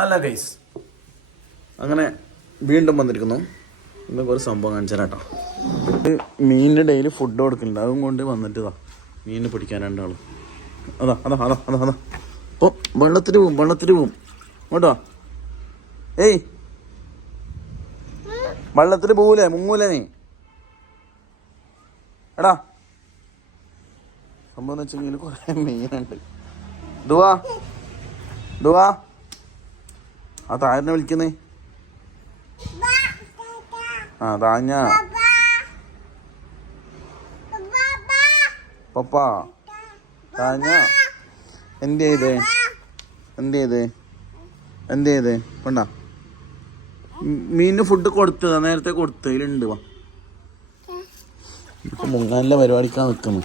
അല്ല ഗൈസ്, അങ്ങനെ വീണ്ടും വന്നിരിക്കുന്നു. ഇന്നൊക്കെ ഒരു സംഭവം കാണിച്ചാൽ കേട്ടോ. മീനിന് ഡെയിലി ഫുഡ് കൊടുക്കുന്നുണ്ട്, അതും കൊണ്ട് വന്നിട്ട് ഇതാ മീനിന് പിടിക്കാൻ രണ്ടാളും. അതാ അതാ അതാ അതാ അതാ ഇപ്പോൾ വെള്ളത്തിൽ പോവും കേട്ടോ. ഏയ് വെള്ളത്തിൽ പോകൂലേ, മുങ്ങൂലേ നീ? എടാ സംഭവം എന്ന് വെച്ചെങ്കിൽ കുറേ മീനുണ്ട്. ദുവാ ആ താരനെ വിളിക്കുന്നേ. ആ താഞ്ഞ പപ്പാ താഞ്ഞ എന്ത് ചെയ്തേ കൊണ്ടാ മീനിന് ഫുഡ് കൊടുത്തതാ, നേരത്തെ കൊടുത്ത് ഇതിലുണ്ട്. വാ ഇപ്പൊ മുങ്ങാനിലെ പരിപാടിക്കാൻ നിൽക്കുന്നു.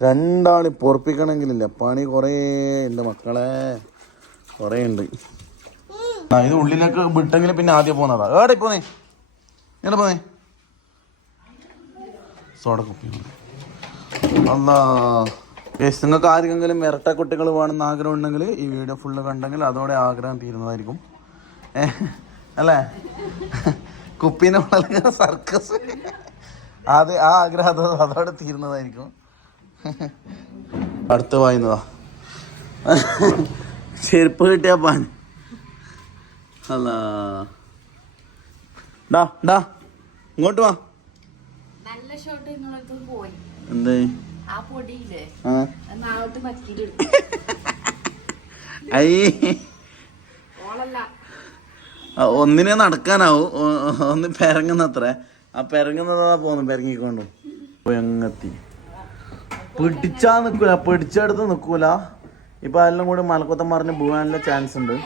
രണ്ടാളി പൊറപ്പിക്കണമെങ്കിലില്ല, പണി കുറേ ഉണ്ട് മക്കളെ, കുറേ ഉണ്ട്. ഇത് ഉള്ളിലേക്ക് വിട്ടെങ്കിൽ പിന്നെ ആദ്യം പോന്നതാ. ഏടെ പോന്നേ, എങ്ങനെ പോന്നേ? സോഡ കുപ്പി. അല്ലാ യെസ്, നിങ്ങൾക്ക് ആർക്കെങ്കിലും ഇരട്ട കുട്ടികൾ വേണമെന്ന് ആഗ്രഹം ഉണ്ടെങ്കിൽ ഈ വീഡിയോ ഫുള്ള് കണ്ടെങ്കിൽ അതോടെ ആഗ്രഹം തീരുന്നതായിരിക്കും. അല്ലേ? കുപ്പീനെ വളരെ സർക്കസ്, അത് ആ ആഗ്രഹം അതോടെ തീരുന്നതായിരിക്കും. അടുത്ത് വായുന്നതാ ചെരുപ്പ് കിട്ടിയാ പാൻ. അല്ല ഇങ്ങോട്ട് വാ. എന്തേ ഒന്നിനെ നടക്കാനാവും, ഒന്ന് പെരങ്ങുന്നത്ര. ആ പെരങ്ങുന്നതാ പോന്നു, പെരങ്ങിക്കൊണ്ടു എങ്ങത്തി പിടിച്ചാ നിക്കൂല, പിടിച്ചെടുത്ത് നിക്കൂല. ഇപ്പൊ എല്ലാം കൂടി മലക്കുത്തം പറഞ്ഞ് പോകാനുള്ള ചാൻസ് ഉണ്ട്.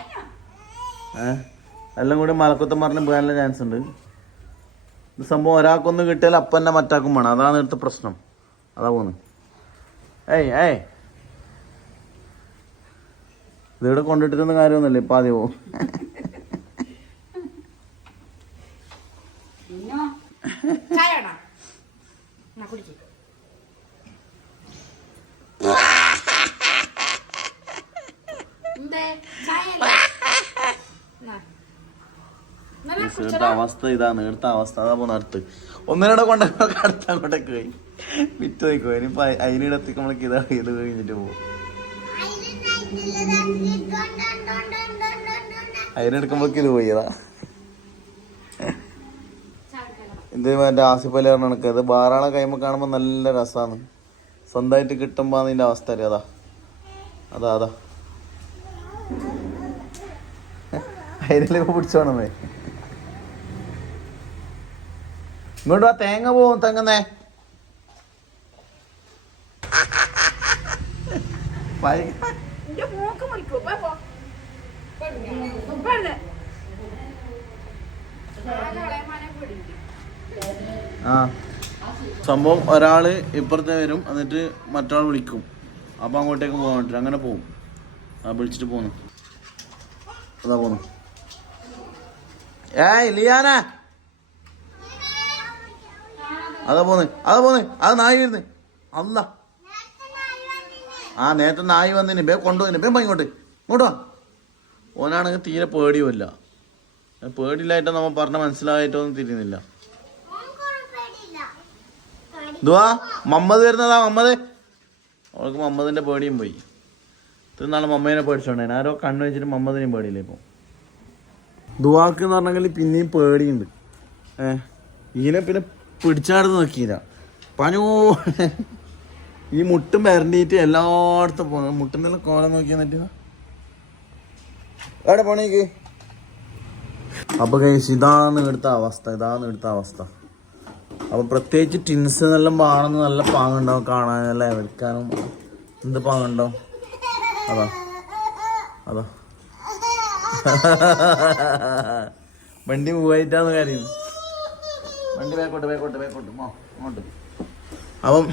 എല്ലാം കൂടി മലക്കുത്തം പറഞ്ഞ് പോകാനുള്ള ചാൻസ് ഉണ്ട്. ഇത് സംഭവം ഒരാൾക്കൊന്ന് കിട്ടിയാൽ അപ്പം തന്നെ മറ്റാക്കും വേണം, അതാണ് ഇവിടുത്തെ പ്രശ്നം. അതാ പോന്ന്. ഏയ് ഇതിവിടെ കൊണ്ടിട്ടിരുന്ന കാര്യമൊന്നുമില്ല, ഇപ്പം ആദ്യം പോവും. അവസ്ഥ ഇതാണ്, ഇവിടുത്തെ അവസ്ഥ. അതാ പോന്ന അടുത്ത് ഒന്നിനോടെ കൊണ്ടൊക്കെ അടുത്ത് അങ്ങോട്ടേക്ക് പോയി വിറ്റ് പോയിക്കോ. ഇനിയിപ്പോ അതിനിടെ എത്തിക്കുമ്പോഴേക്ക് ഇതാ ഇത് കഴിഞ്ഞിട്ട് പോകും. അതിനെടുക്കുമ്പോഴേക്ക് ഇത് പോയതാ. ഇത് മറ്റേ ആസിഫ് അലി പറഞ്ഞ കണക്ക്, ഇത് ബാറാളെ കൈമ കാണുമ്പോൾ നല്ല രസമാണ്. സ്വന്തമായിട്ട് കിട്ടുമ്പോ അതിന്റെ അവസ്ഥ അറിയാം. അതാ അതിലേക്ക് പിടിച്ചോണമേ. ഇങ്ങോട്ട് വാ, തേങ്ങ പോവും തെങ്ങന്നേ. ആ സംഭവം ഒരാള് ഇപ്പുറത്തെ വരും, എന്നിട്ട് മറ്റൊരാൾ വിളിക്കും. അപ്പൊ അങ്ങോട്ടേക്ക് പോകാൻ പറ്റില്ല, അങ്ങനെ പോവും. വിളിച്ചിട്ട് പോന്നു. അതാ പോന്നു. ഏയ് ലിയാനാ, അതാ പോന്ന്. അത് നായി വരുന്നേ. അല്ല ആ നേരത്തെ നായി വന്നിന്, ബേ കൊണ്ടുപോയിന്. ബേ ഇങ്ങോട്ട് വാ. ഓനാണെങ്കിൽ തീരെ പേടിയുമില്ല. പേടിയില്ലായിട്ട് നമ്മൾ പറഞ്ഞ മനസ്സിലായിട്ടൊന്നും തിരിയുന്നില്ല. ദുവാ മമ്മദ് വരുന്നതാ. അവൾക്ക് മമ്മദിന്റെ പേടിയും പോയി. ഇന്നാണ് മമ്മേനെ പേടിച്ചോണ്ടേ. ആരോ കണ്ണു വെച്ചിട്ട് മമ്മദിനെയും പേടിയില്ല. ഇപ്പം ദുവാക്ക് എന്ന് പറഞ്ഞെങ്കിൽ പിന്നെയും പേടിയുണ്ട്. ഈനെ പിന്നെ പിടിച്ചാടുന്ന് നോക്കിയില്ല. പനോ ഈ മുട്ടും വരണ്ടിയിട്ട് എല്ലായിടത്തും പോകുന്നത്. മുട്ടിൻ്റെ കോലം നോക്കി എന്നിട്ട് എവിടെ പോണേക്ക്. അപ്പൊ ഇതാണ് ഇവിടുത്തെ അവസ്ഥ. അപ്പൊ പ്രത്യേകിച്ച് ടിൻസ് എന്നെല്ലാം പാണെന്ന് നല്ല പാങ്ങുണ്ടാവും കാണാനല്ലേ, വിൽക്കാനും എന്ത് പാങ്ങുണ്ടാവും. അതാ വണ്ടി പോയിട്ടാന്ന് കാര്യം. വണ്ടി വേക്കോട്ട് അങ്ങോട്ട്. അപ്പം